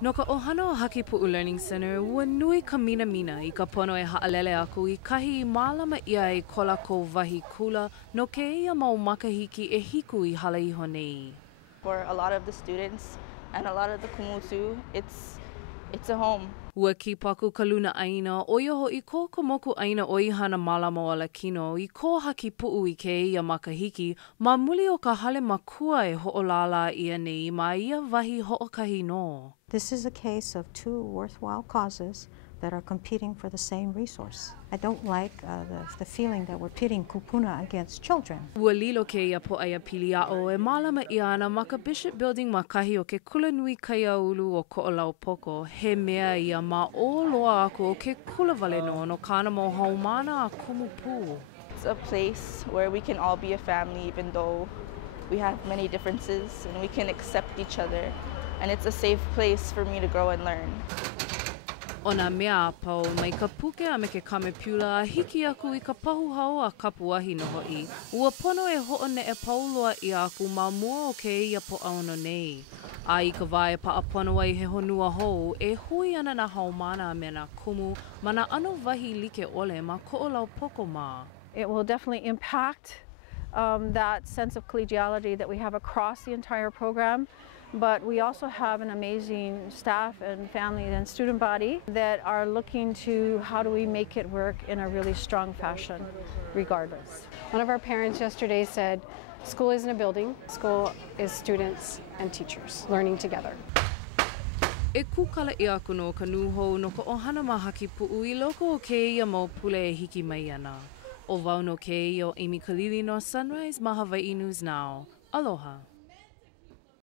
No ka ohana o Hakipuʻu Learning Center, ua nui ka mina I ka pono e haʻalele aku I kahi mālama ia e ko lākou wahi kula no keia mau makahiki e hiku I hala iho nei. For a lot of the students and a lot of the kumu too, it's a home. Ua kipaku ka luna ʻāina o ia hoʻi ko ka moku ʻāina o I hana mālama o Lakino I ko Hakipuʻu I keia makahiki ma muli o ka hale makua e hoʻolālā ia nei ma ia wahi hoʻokahi no. This is a case of two worthwhile causes that are competing for the same resource. I don't like the feeling that we're pitting kupuna against children. Ua lilo keia poʻaia piliaʻo e mālama ia ana ma ka Bishop Building ma kahi o ke kula nui kaiaulu o koʻolau poko he mea ia ma o loa aku o ke kula wale no kāna mo haumana a kumu pū. It's a place where we can all be a family even though we have many differences and we can accept each other. And it's a safe place for me to grow and learn. O nā mea pau mai ka puke a me ke kamepiula a hiki aku I ka pahuhau a kapuahi no hoʻi. Ua pono e hoʻone e pauloa I aku ma mua o ke ia poʻaono nei. A I ka wae paapono ai he honua hou e hui ana na haumana me na kumu ma na ano wahi like ole ma koʻolau poko ma. It will definitely impact that sense of collegiality that we have across the entire program. But we also have an amazing staff and family and student body that are looking to how do we make it work in a really strong fashion, regardless. One of our parents yesterday said, school isn't a building, school is students and teachers learning together. E kukala I aku no ka nuhou no ka ohana ma Hakipuʻu I loko o keia mau pule e hiki mai ana. O wau no keia o Amy Kalili no Sunrise ma Hawaii News Now. Aloha.